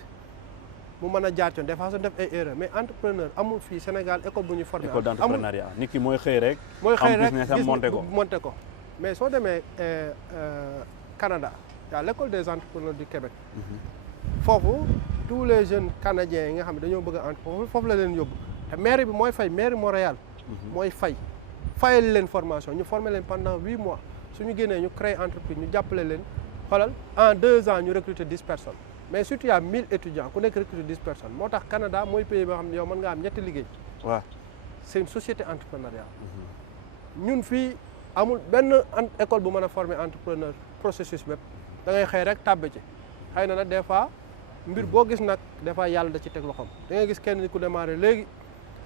mu mën a jaar yoon des fois soo def ay erreur mais entrepreneur amul fii Sénégal école bu ñu former école d'entrepreneuriat nit ki mooy xëy rek gis monté ko mais soo demee Canada y a l'école des entrepreneurs du Québec foofu tous les jeunes canadiens yi nga xam ne dañoo bëgg a entreprendre foofu la leen yóbbu te mairie bi mooy fay mairie Montréal mooy fayal leen formation ñu former leen pendant 8 mois suñu génnee ñu créer entreprise ñu jàppale leen xoolal en 2 ans ñu recruter 10 personnes mais surtout y a 1000 étudiants ku nekk recruter 10 personnes moo tax Canada mooy pays boo xam ne yow mën nga am ñetti liggéey waaw c'est une société entrepreneuriale ñun fii amul benn école bu mën a former entrepreneur processus bépp da ngay xëy rek tàbbi ci xëy na nag des fois mbir boo gis nag des fois yàlla da ci teg loxoom da ngay gis kenn ni ku démarré léegi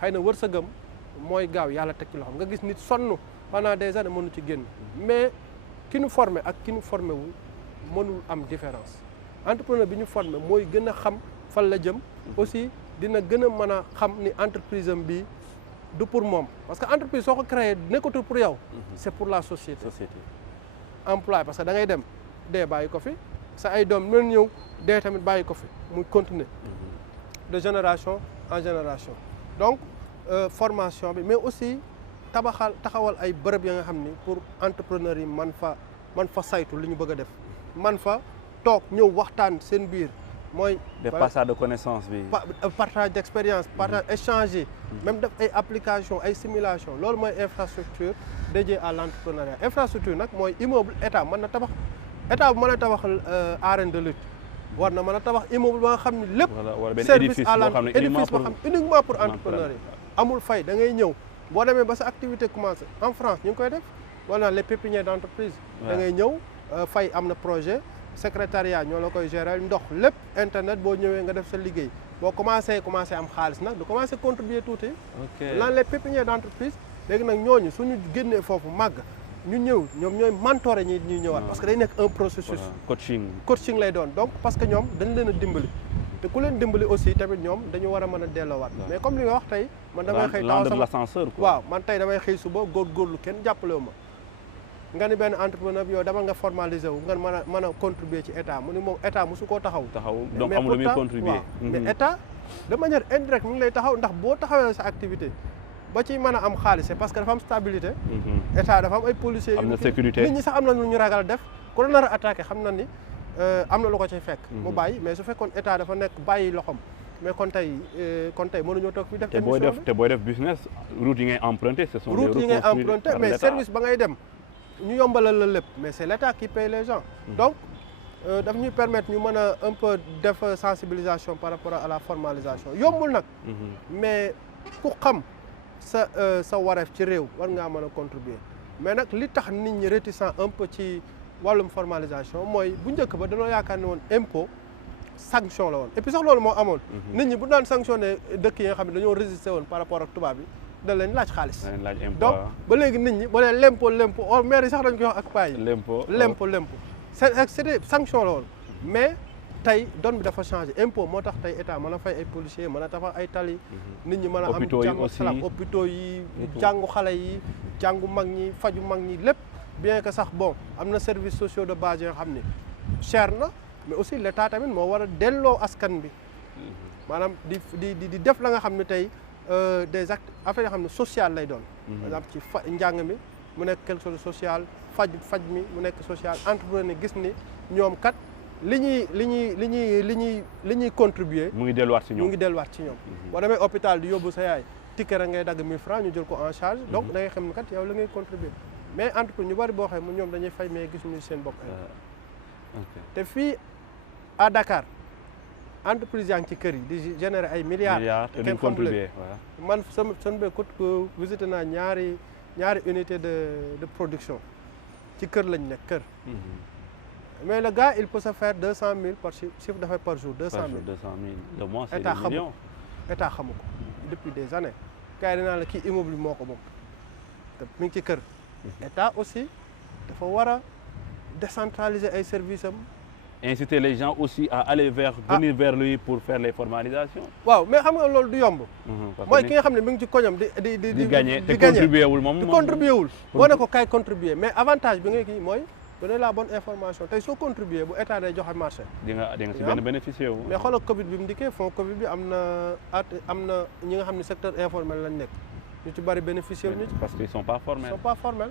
xëy na wërsëgam mooy gaaw yàlla teg ci loxoom nga gis nit sonn pendant des années mënu ci génn mais ki ñu formé ak ki ñu formé wul mënul am différence entrepreneur bi ñu formé mooy gën a xam fan la jëm aussi dina gën a mën a xam ni entreprise am bii du pour moom parce que entreprise soo ko créé nekkatul pour yow c'est pour la société emploi parce que da ngay dem dee bàyyi ko fi sa ay doom mën ñëw dee tamit bàyyi ko fi muy continuer de génération en génération donc formation bi mais aussi taxawal ay bërëb ya nga xam ni pour entrepreneurs yi man fa saytu li ñu bëgg a def man fa toog ñëw waxtaan seen biir mooy des partage de connaissances bi partage d'expérience partage échanger même def ay application ay simulation loolu mooy infrastructure dédiée à l'entrepreneuriat infrastructure nag mooy immeuble état mën na tabax état bu mën a tabax arène de lutte war na mën a tabax immeuble ba nga xam ne lépp service à l'entreprise boo xam uniquement pour entrepreneurs yi amul fay da ngay ñëw boo demee ba sa activité commencé en France ñu ngi koy def wala les pépinières d'entreprise da ngay ñëw fay am na projet secrétariat ñoo la koy gérer ndox lépp internet boo ñëwee nga def sa liggéey boo commencé am xaalis nag du commencé contribuer tuuti lan les pépinières d'entreprise léegi nag ñooñu suñu génnee foofu màgg ñu ñëw ñoom ñooy mentorer ñi ñuy ñëwaat parce que day nekk un processus coaching lay doon donc parce que ñoom dañ leen a dimbali te ku leen dimbali aussi tamit ñoom dañu war a mën a delloowaat mais comme li nga wax tey man damay xëy taxaw sama l'ascenseur quoi waaw man tey damay xëy suba góorgóorlu kenn jàppalewu ma nga ni benn entrepreneur bi yow dama nga formaliser wu nga mën a contribuer ci état mu ni moom état mosu koo taxaw donc amul lu muy contribuer mais état de manière indirecte mi ngi lay taxaw ndax boo taxawee sa activité ba ci mën a am xaalis c'est parce que dafa am stabilité état dafa am ay policiers am na sécurité nit ñi sax am na lu ñu ragal def ku la nar a attaqué xam na ni am na lu ko ci fekk mu bàyyi mais su fekkoon état dafa nekk bàyyi loxom mais kon tey mënuñoo toog fi def émission te booy def business route yi ngay emprunté ce sont route yi ngay emprunté mais service ba ngay dem ñu yombalal la lépp mais c'est l'état qui paye les gens donc daf ñuy permettre ñu mën a un peu def sensibilisation par rapport à la formalisation yombul nag mais ku xam sa wareef ci réew war ngaa mën a contribuer mais nag li tax nit ñi réticent un peu ci wàllum formalisation mooy bu njëkk ba dañoo yaakaar ne woon impôt sanction la woon et puis sax loolu moo amoon nit ñi bu daan sanctionné dëkk yi nga xam ne dañoo résister woon par rapport ak tubaab bi da leen laaj xaalis donc ba léegi nit ñi ba leen l'impôt or maire yi sax dañ koy wax ak paa yi l'impôt c'était sanction la woon mais tey donne bi dafa changé impôt moo tax tey état mën a fay ay policiers mën a tabax ay tali nit ñi mën a am jàngu salaam hôpitaux yi jàngu xale yi jàngu mag ñi faju mag ñi lépp bien que sax bon am na services sociaux de base yoo xam ne cher na mais aussi l'état tamit moo war a delloo askan bi maanaam di def la nga xam ne tey des actes affaires yoo xam ne social lay doon par exemple ci njàng mi mu nekk quelque chose de social faj mi mu nekk social entrepreneur gis ni ñoom kat li ñuy contribuer mu ngi delluwaat ci ñoom boo demee hôpital di yóbbu sa yaay ticket ngay dagg 1000 francs ñu jël ko en charge donc da ngay xam ne kat yow la ngay contribuer mais entreprise ñu bari boo xam ne ñoom dañuy fay mais gisuñu seen bopp te fii à Dakar entreprise yaa ngi ci kër yi di générer ay milliards te duñ contribuer man sama béykut visité naa ñaari unité de production ci kër lañ nekk kër mais le gars il peut se faire 200 000 par chiffre d'affaires par jour 200 000 le mois c'est des millions état xamu ko depuis des années gars yi dinaa la kii immeuble moo ko moom te mi ngi ci kër état aussi dafa war a décentraliser ay services am inciter les gens aussi à aller venir vers lui pour faire les formalisations waaw mais xam nga loolu du yomb mooy ki nga xam ne mi ngi ci koñam di gagner te contribuer wul moom boo ne ko kay contribuer mais avantage bi nga kii mooy donner la bonne information tey soo contribuer bu état day joxe marché di nga si benn bénéficier wu mais xoolal Covid bi mu dikkee fond Covid bi am na ñi nga xam ne secteur informel lañ nekk ñu ci bari bénéficier wu ñu parce qu'ils sont pas formels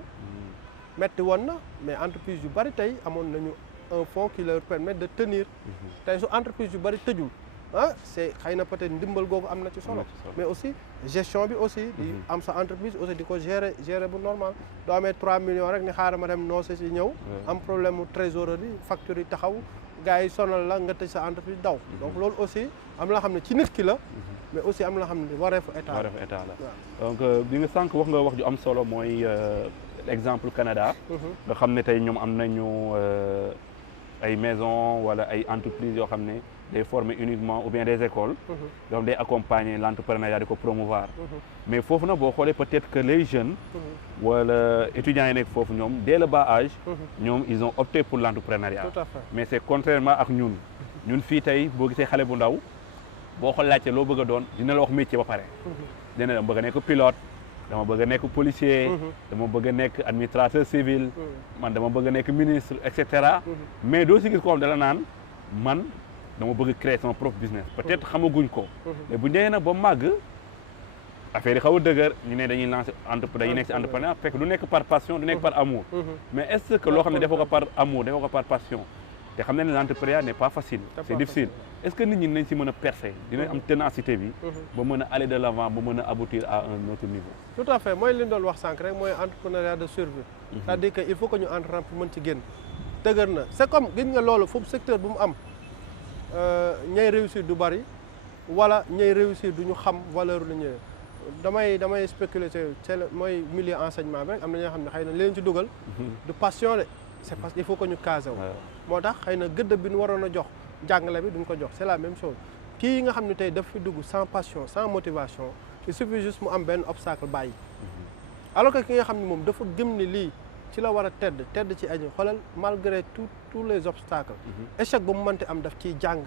metti woon na mais entreprise yu bari tey amoon nañu un fonds qui leur permet de tenir tey su entreprise yu bari tëjul c'est xëy na peut-être ndimbal googu am na ci solo mais aussi gestion bi aussi di am sa entreprise aussi di ko gérer bu normal doo amee 3 millions rek ni xaaral ma dem noose si ñëw am problème mu trésorerie facture yi taxaw gars yi sonal la nga tëj sa entreprise daw donc loolu aussi am la xam ne ci nit ki la mais aussi am la xam ne wareefu état la donc bi nga sànq wax nga wax ju am solo mooy exemple Canada nga xam ne tey ñoom am nañu ay maison wala ay entreprises yoo xam ne day former uniquement ou bien des écoles donc day accompagner l'entrepreneuriat di ko promouvoir mais foofu nag boo xoolee peut-être que les jeunes wala étudiants yi nekk foofu ñoom dès le bas âge ñoom ils ont opté pour l'entrepreneuriat mais c'est contrairement ak ñun fii tey boo gisee xale bu ndaw boo ko laajte loo bëgg a doon dina la wax métier ba pare dina la bëgg a nekk pilote dama bëgg a nekk policier dama bëgg a nekk administrateur civil man dama bëgg a nekk ministre et cetera mais doo si gis ko xam dala naan man dama bëgg créer son propre business peut-être xamaguñ ko mais bu ñëwee nag ba màgg affaire yi xaw a dëgër ñu ne dañuy lancer dañuy nekk ci entrepreneur fekk du nekk par passion du nekk par amour mais est-ce que loo xam ne defoo ko par amour defoo ko par passion te xam ne l'entrepreneuriat n'est pas facile c'est difficile est-ce que nit ñi nañ ci mën a percer dinañ am ténacité bi ba mën a aller de l'avant ba mën a aboutir à un autre niveau tout à fait mooy li ñu doon wax sànq rek mooy entrepreneuriat de survie c'est-à-dire que il faut que ñu entreprendre pour mën ci génn dëgër na c'est comme gis nga loolu foofu secteur bu mu am ñay réussir du bari wala ñay réussir du ñu xam valeur lu ñëwee damay spéculer c'est mooy milieu enseignement bi rek am na ñoo xam ne xëy na leen ci dugal du passion de c'est parce qu'il faut que ñu casé wu moo tax xëy na gëdd bi ñu waroon a jox jàngale bi duñ ko jox c'est la même chose kii nga xam ne tey daf fi dugg sans passion sans motivation il suffit juste mu am benn obstacle bàyyi alors que ki nga xam ne moom dafa gëm ni lii ci la war a tedd ci añu xoolal malgré tous les obstacles échec ba mu mënti am daf ciy jàng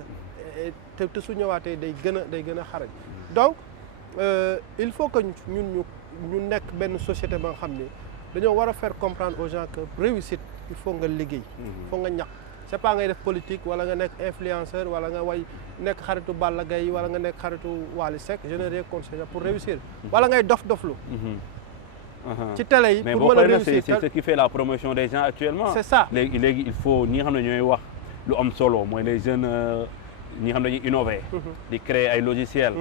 te su ñëwaatee day gën a xarañ donc il faut que ñu nekk benn société ba nga xam ni dañoo war a faire comprendre aux gens que réussite il faut nga liggéey il faut nga ñaq c'est pas ngay def politique wala nga nekk influenceur wala nga nekk xaritu Balla Gaye wala nga nekk xaritu Wally Seck je n'ai rien contre ça pour réussir wala ngay doflu ci télé yi pour mën a réussir c'est ce qui fait la promotion des gens actuellement c'est ça léegi il faut ñi nga xam ne ñooy wax lu am solo mooy les jeunes ñi nga xam ne dañuy innover di créer ay logiciels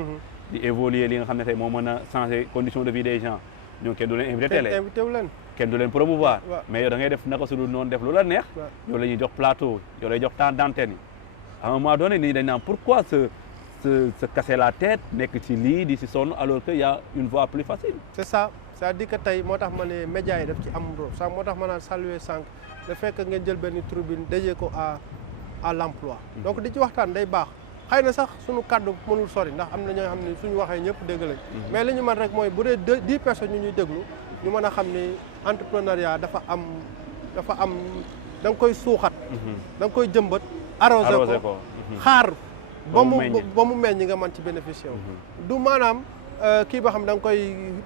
di évoluer li nga xam ne tey moo mën a changer conditions de vie des gens ñoo kenn du leen invité télé kenn du leen promouvoir mais yow da ngay def naka su dul noonu def lu la neex yow la ñuy jox plateau yow lay jox temps d'antenne yi à un moment donné nit ñi dañ naan pourquoi se casser la tête nekk ci lii di ci sonn alors que y a une voie plus facile c'est ça c'est-à-dire que tey moo tax ma ne médias yi daf ci am rôle sax moo tax ma naan saluer sànq le fait que ngeen jël benn tribune dédié ko à l'emploi donc di ci waxtaan day baax xëy na sax suñu kàddu mënul sori ndax am na ñoo xam ne suñu waxee ñëpp dégg lañ mais li ñu mën rek mooy bu dee 10 personnes ñu ñuy déglu ñu mën a xam ni entrepreneuriat dafa am da nga koy suuxat da nga koy jëmbat arrosé ko xaar ba mu meññ nga mën ci bénéficier du maanaam kii ba xam da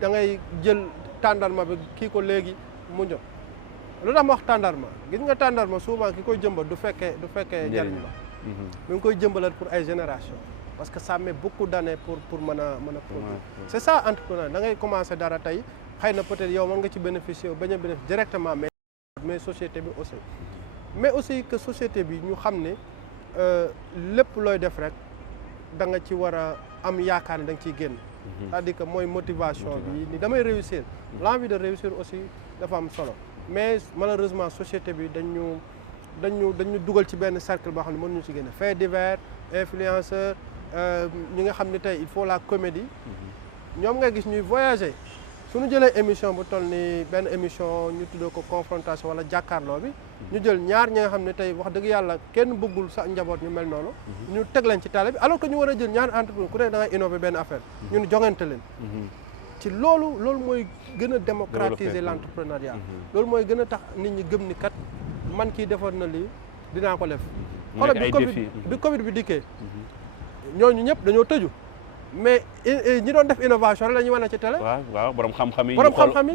ngay jël tàndarma bi kii ko léegi mu ñëw lu tax ma wax tàndarma gis nga tàndarma souvent ki koy jëmbat du fekkee njariñ la mi ngi koy jëmbalal pour ay génération parce que ça met beaucoup d'années pour mën a produire c'est ça entrepreneur da ngay commencer dara tey xëy na peut-être yow mën nga ci bénéficier bañ a bénéficier directement mais société bi aussi mais aussi que société bi ñu xam ne lépp looy def rek da nga ci war a am yaakaar ne da nga ciy génn c'est-à-dire que mooy motivation bi ni damay réussir l'envie de réussir aussi dafa am solo mais malheureusement société bi dañu dugal ci benn cercle boo xam ne mënuñu ci génne faits divers influenceurs ñi nga xam ne tey il faut la comédie ñoom nga gis ñuy voyager suñu jëlee émission bu toll ni benn émission ñu tuddee ko confrontation wala jàkkaarloo bi ñu jël ñaar ñi nga xam ne tey wax dëgg yàlla kenn bëggul sa njaboot ñu mel noonu ñu teg leen ci télé bi alors que ñu war a jël ñaar entreprise ku ne da ngay innover benn affaire ñun jongante leen ci loolu mooy gën a démocratiser l'entrepreneuriat loolu mooy gën a tax nit ñi gëm ni kat man kii defoon na lii dinaa ko def xoolal bi Covid bi dikkee ñooñu ñëpp dañoo tëju mais ñi doon def innovation rek la ñuy wane ci télé waaw borom xam-xam yi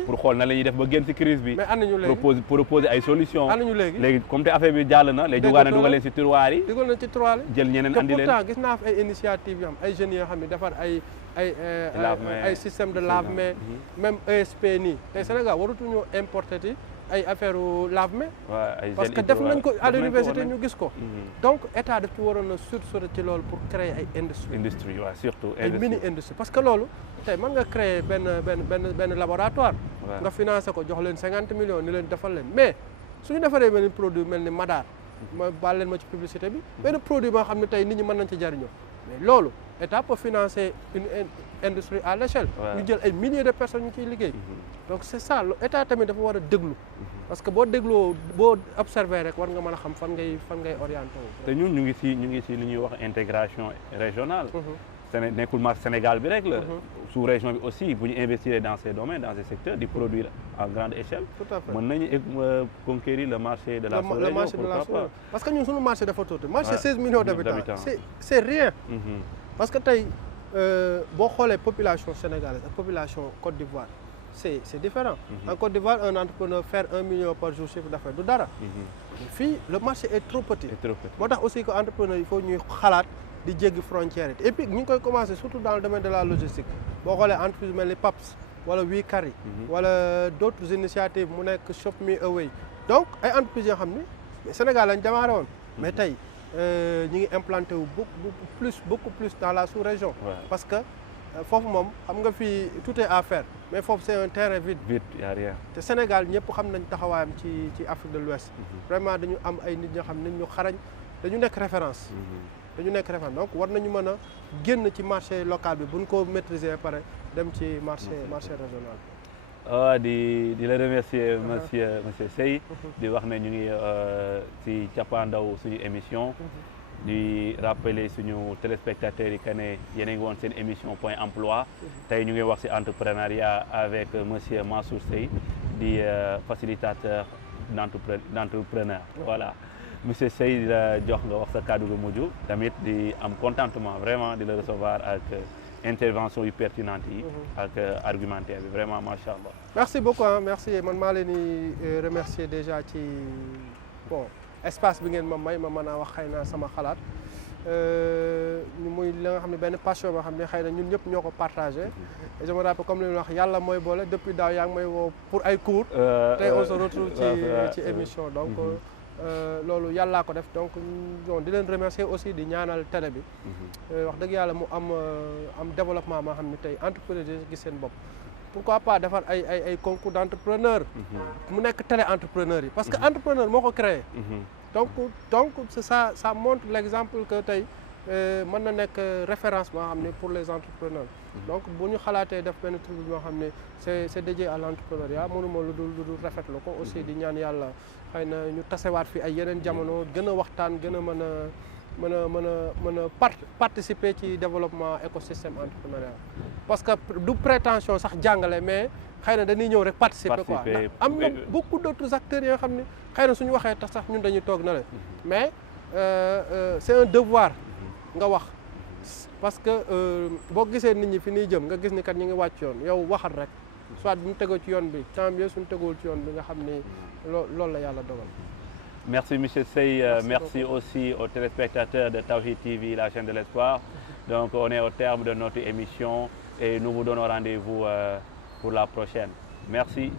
pour xool na la ñuy def ba génn ci crise bi mais ànd ñu léegi proposer ay solutions ànd ñu léegi comme te affaire bi jàll na léegi dugal leen ci tiroir yi dugal na ci tiroir yi jël ñeneen andi leen pourtant gis naa fi ay initiative yoo xam ay jeunes yoo xam ne defar ay système de lave-mains même ESP nii tey Sénégal waratuñu importer ti ay affaire lave-mains parce que def nañ ko à l'université ñu gis ko donc état daf ci waroon a surtout ci loolu pour créer ay industrie waaw surtout ay mini industrie parce que loolu tey mën nga créer benn laboratoire nga financer ko jox leen 50 millions ni leen defal leen mais suñu defaree benn produit mel ni Madar ma baal leen ma ci publicité bi benn produit ba nga xam ne tey nit ñi mën nañ ci jariñoo mais loolu état peut financer une industrie à l'échelle ñu jël ay milliers de personnes ñu ciy liggéey donc c'est ça état tamit dafa war a déglu parce que boo dégloo boo observé rek war nga mën a xam fan ngay orienté wu te ñun ñu ngi ci li ñuy wax intégration régionale nekkul marché Sénégal bi rek la sous région bi aussi bu ñu investir dans ces domaines dans ces secteurs di produire à grande échelle mën nañu conquérir le marché de la sous-région pourquoi pas parce que ñun suñu marché dafa tuuti marché 16 millions d'habitants c'est rien parce que tey boo xoolee population sénégalaise ak population Côte d'Ivoire c'est différent en Côte d'Ivoire un entrepreneur faire 1 million par jour chiffre d'affaires du dara fii le marché est trop petit. C'est trop petit. moo tax aussi que entrepreneur il faut ñuy xalaat di jéggi frontière yi et puis ñu ngi koy commencé surtout dans le domaine de la logistique boo xoolee entreprise mel ni PAPS wala Wikari wala d' autres initiatives mu nekk Shop Me Away donc ay entreprises yoo xam ni Sénégal lañ démarré woon mais tey ñu ngi implanté wu beaucoup plus dans la sous-région. parce que foofu moom xam nga fii tout est à faire mais foofu c'est un terrain vide. Y a rien. te Sénégal ñëpp xam nañ taxawaayam ci Afrique de l'Ouest vraiment dañu am ay nit ñoo xam ne ñu xarañ dañu nekk référence. dañu nekk référence donc war nañu mën a génn ci marché local bi buñ ko maîtriser ba pare dem ci marché régional bi. di la remercier monsieur Seye di wax ne ñu ngi ci cappaandaw suñu émission di rappeler suñu téléspectateurs yi que ne yéen a ngi woon seen émission point emploi tey ñu ngi wax ci entrepreneuriat avec monsieur Mansour Seye di facilitateur d'entrepreneur voilà monsieur Seye di la jox nga wax sa kàddu gu mujj tamit di am contentement vraiment di la recevoir ak intervention yu pertinente yi ak argumentaire bi vraiment macha allah. merci beaucoup merci man maa leen di remercier déjà ci espace bi ngeen ma may ma mën a wax xëy na sama xalaat muy la nga xam ne benn passion boo xam ne xëy na ñun ñëpp ñoo ko partagé et je me rappelle comme li ñu wax yàlla mooy boole depuis daaw yaa ngi may woo pour ay cours tey on se retrouve ci émission donc loolu yàllaa ko def donc di leen remercier aussi di ñaanal télé bi wax dëgg yàlla mu am développement moo xam ne tey entrepreneur gis seen bopp pourquoi pas defar ay concours d'entrepreneur mu nekk télé entrepreneur yi parce que entrepreneur moo ko créé donc c'est ça montre l'exemple que tey mën na nekk référence moo xam ne pour les entrepreneurs donc bu ñu xalaatee def benn truc moo xam ne c'est dédié à l'entrepreneuriat mënuma lu dul rafetlu ko aussi di ñaan yàlla xëy na ñu tasewaat fi ay yeneen jamono gën a waxtaan gën a mën a participer ci développement écosystème entrepreneurial parce que du prétention sax jàngale mais xëy na dañuy ñëw rek participer quoi am na beaucoup d'autres acteurs yoo xam ne xëy na suñu waxee tax sax ñun dañuy toog na le mais c'est un devoir nga wax parce que boo gisee nit ñi fi ñuy jëm nga gis ni kat ñu ngi wàcc yoon yow waxal rek soit bu ñu tegoo ci yoon bi tant mieux suñu tegool ci yoon bi nga xam ni loolu la yàlla dogal. Merci monsieur Seye, merci aussi aux téléspectateurs de Tawhid TV, la chaîne de l'espoir. Donc on est au terme de notre émission et nous vous donnons rendez-vous pour la prochaine. Merci.